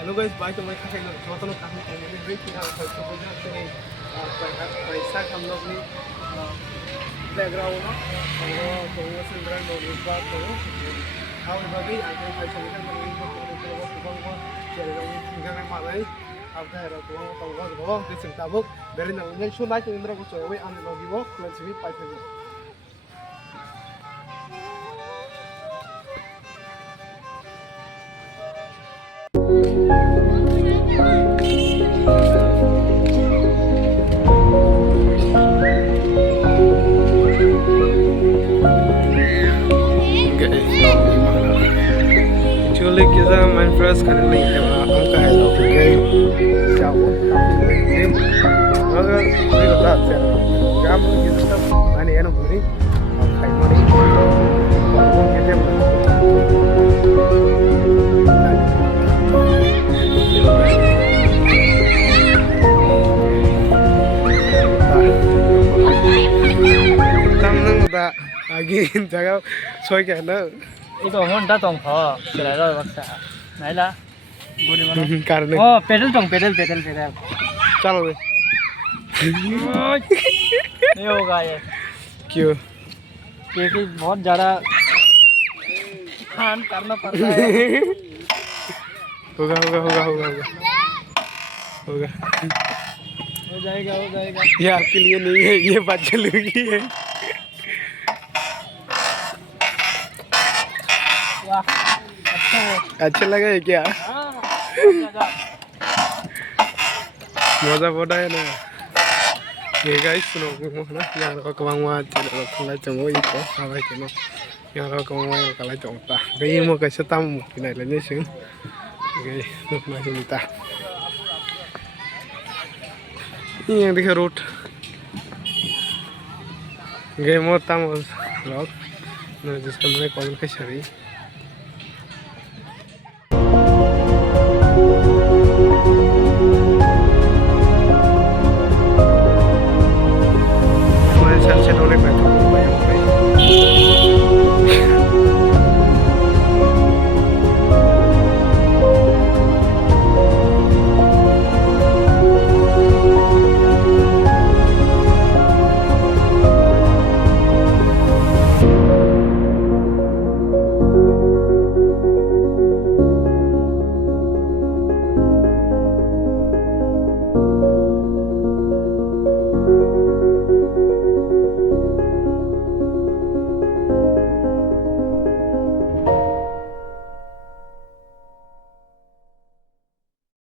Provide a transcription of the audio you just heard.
Hello guys, bye to my kakay na choto no kami ko ni break na sa so ko na sa paisa हम लोग ni playground no तो वो सिंद्रन no रुपा तो how बाकी आगे पाइसा निकल ni ko ko ko jadi dong tinggal nang malai apa era tuang tahu di sing tabuk dari nang nyai sunai ke indra ko cowe an logi wo let's be paisa ni actually kita main fresh kan ini angka hello okay siapa ini maka ini kata saya kamu kita tak mana yang beri kayak mana kalau kita tamnang da again jaga soy cái nó 이거 혼자 좀 더. 그래서 박사. 나이라. 뭐니 뭐니. कारण pedal Tong pedal चलो बे नहीं होगा ये क्यों क्योंकि बहुत ज़्यादा खान करना पड़ता है होगा हो जाएगा ये आपके लिए नहीं है ये बच्चे लोग की है वाह अच्छा है अच्छा लगा है क्या हाँ मजा बहुत आया ना ये गाइस सुनो ना यार को कमांग वा चलो कला चमो इको साबाय के नो यार को कमांग वा कला चमता गई मो कैसे तम किनाय ले ने सिं गई नुक ना सिंता ये देखो रूट गई मो तम रॉक न जिसका मैंने कॉल के शरी